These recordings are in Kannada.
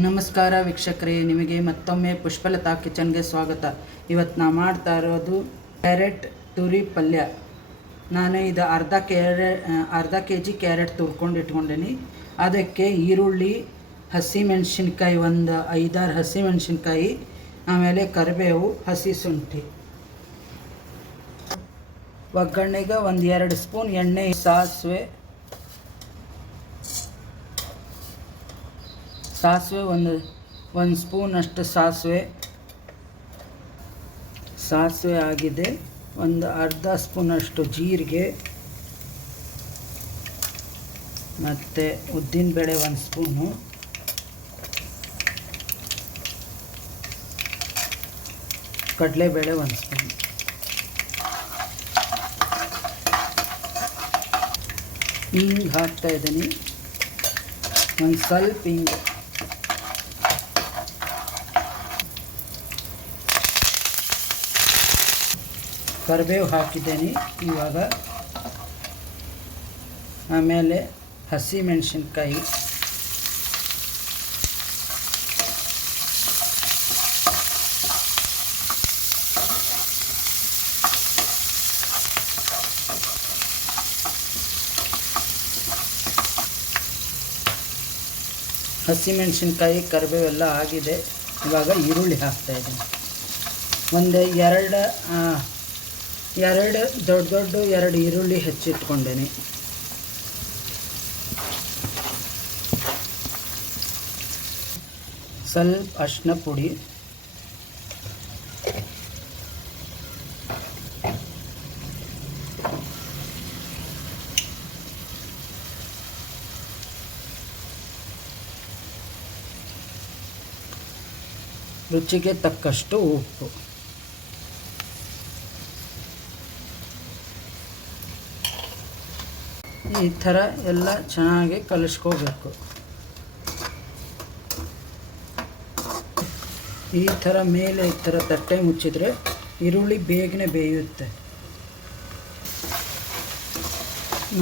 ನಮಸ್ಕಾರ ವೀಕ್ಷಕರೇ, ನಿಮಗೆ ಮತ್ತೊಮ್ಮೆ ಪುಷ್ಪಲತಾ ಕಿಚನ್ಗೆ ಸ್ವಾಗತ. ಇವತ್ತು ನಾ ಮಾಡ್ತಾ ಇರೋದು ಕ್ಯಾರೆಟ್ ತುರಿ ಪಲ್ಯ. ನಾನು ಇದು ಅರ್ಧ ಕೆ ಜಿ ಕ್ಯಾರೆಟ್ ತುರ್ಕೊಂಡು ಇಟ್ಕೊಂಡೀನಿ. ಅದಕ್ಕೆ ಈರುಳ್ಳಿ, ಹಸಿಮೆಣಸಿನ್ಕಾಯಿ, ಒಂದು 5-6 ಹಸಿಮೆಣಸಿನ್ಕಾಯಿ, ಆಮೇಲೆ ಕರಿಬೇವು, ಹಸಿ ಶುಂಠಿ. ಒಗ್ಗರಣೆಗೆ 1-2 ಸ್ಪೂನ್ ಎಣ್ಣೆ, ಸಾಸಿವೆ ಒಂದು ಸ್ಪೂನಷ್ಟು ಸಾಸಿವೆ ಆಗಿದೆ. ಒಂದು ಅರ್ಧ ಸ್ಪೂನಷ್ಟು ಜೀರಿಗೆ, ಮತ್ತು ಉದ್ದಿನಬೇಳೆ 1 ಸ್ಪೂನು, ಕಡಲೆಬೇಳೆ 1 ಸ್ಪೂನ್, ಹಿಂಗೆ ಹಾಕ್ತಾಯಿದ್ದೀನಿ. ಒಂದು ಸ್ವಲ್ಪ ಹಿಂಗೆ, ಕರಿಬೇವು ಹಾಕಿದ್ದೇನೆ ಇವಾಗ. ಆಮೇಲೆ ಹಸಿಮೆಣಸಿನ್ಕಾಯಿ, ಕರಿಬೇವೆಲ್ಲ ಆಗಿದೆ. ಇವಾಗ ಈರುಳ್ಳಿ ಹಾಕ್ತಾಯಿದ್ದೀನಿ. ಎರಡು ದೊಡ್ಡ ಈರುಳ್ಳಿ ಹೆಚ್ಚಿಟ್ಕೊಂಡೇನೆ. ಸ್ವಲ್ಪ ಅರಿಶಿನ ಪುಡಿ, ರುಚಿಗೆ ತಕ್ಕಷ್ಟು ಉಪ್ಪು. ಈ ಥರ ಎಲ್ಲ ಚೆನ್ನಾಗಿ ಕಲಿಸ್ಕೋಬೇಕು. ಈ ಥರ ಮೇಲೆ ಈ ಥರ ತಟ್ಟೆ ಮುಚ್ಚಿದರೆ ಈರುಳ್ಳಿ ಬೇಗನೆ ಬೇಯುತ್ತೆ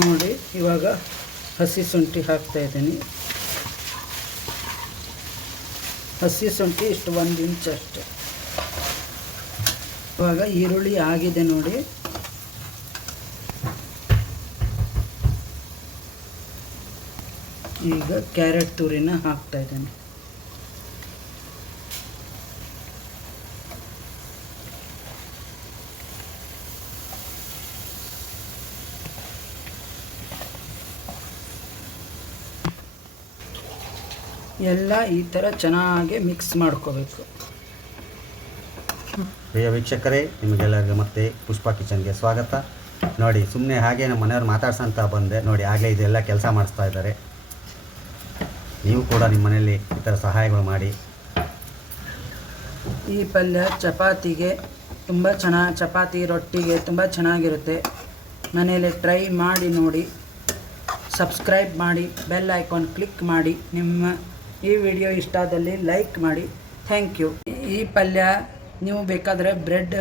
ನೋಡಿ. ಇವಾಗ ಹಸಿ ಶುಂಠಿ ಹಾಕ್ತಾಯಿದ್ದೀನಿ. ಹಸಿ ಶುಂಠಿ ಇಷ್ಟು 1 ಇಂಚ್ ಅಷ್ಟೆ. ಇವಾಗ ಈರುಳ್ಳಿ ಆಗಿದೆ ನೋಡಿ. ಈಗ ಕ್ಯಾರೆಟ್ ತುರಿನ ಹಾಕ್ತಾಯಿದ್ದೀನಿ. ಎಲ್ಲ ಈ ಥರ ಚೆನ್ನಾಗಿ ಮಿಕ್ಸ್ ಮಾಡ್ಕೋಬೇಕು. ಪ್ರಿಯ ವೀಕ್ಷಕರೇ, ನಿಮಗೆಲ್ಲರಿಗೂ ಮತ್ತೆ ಪುಷ್ಪ ಕಿಚನ್ಗೆ ಸ್ವಾಗತ. ನೋಡಿ, ಸುಮ್ಮನೆ ಹಾಗೆ ನಮ್ಮ ಮನೆಯವ್ರು ಮಾತಾಡ್ಸಂತ ಬಂದೆ ನೋಡಿ. ಆಗಲೇ ಇದೆಲ್ಲ ಕೆಲಸ ಮಾಡಿಸ್ತಾ ಇದ್ದಾರೆ. ನೀವು ಕೂಡ ನಿಮ್ಮ ಮನೆಯಲ್ಲಿ ಈ ಥರ ಸಹಾಯಗಳು ಮಾಡಿ. ಈ ಪಲ್ಯ ಚಪಾತಿಗೆ ಚಪಾತಿ ರೊಟ್ಟಿಗೆ ತುಂಬ ಚೆನ್ನಾಗಿರುತ್ತೆ. ಮನೆಯಲ್ಲಿ ಟ್ರೈ ಮಾಡಿ ನೋಡಿ. ಸಬ್ಸ್ಕ್ರೈಬ್ ಮಾಡಿ, ಬೆಲ್ ಐಕಾನ್ ಕ್ಲಿಕ್ ಮಾಡಿ. ಈ ವಿಡಿಯೋ ಇಷ್ಟ ಆದಲ್ಲಿ ಲೈಕ್ ಮಾಡಿ. Thank you. ಈ ಪಲ್ಯ ನೀವು ಬೇಕಾದರೆ ಬ್ರೆಡ್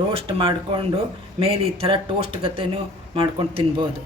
ರೋಸ್ಟ್ ಮಾಡಿಕೊಂಡು ಮೇಲೆ ಈ ಥರ ಟೋಸ್ಟ್ ಗತೆನೂ ಮಾಡ್ಕೊಂಡು ತಿನ್ಬೋದು.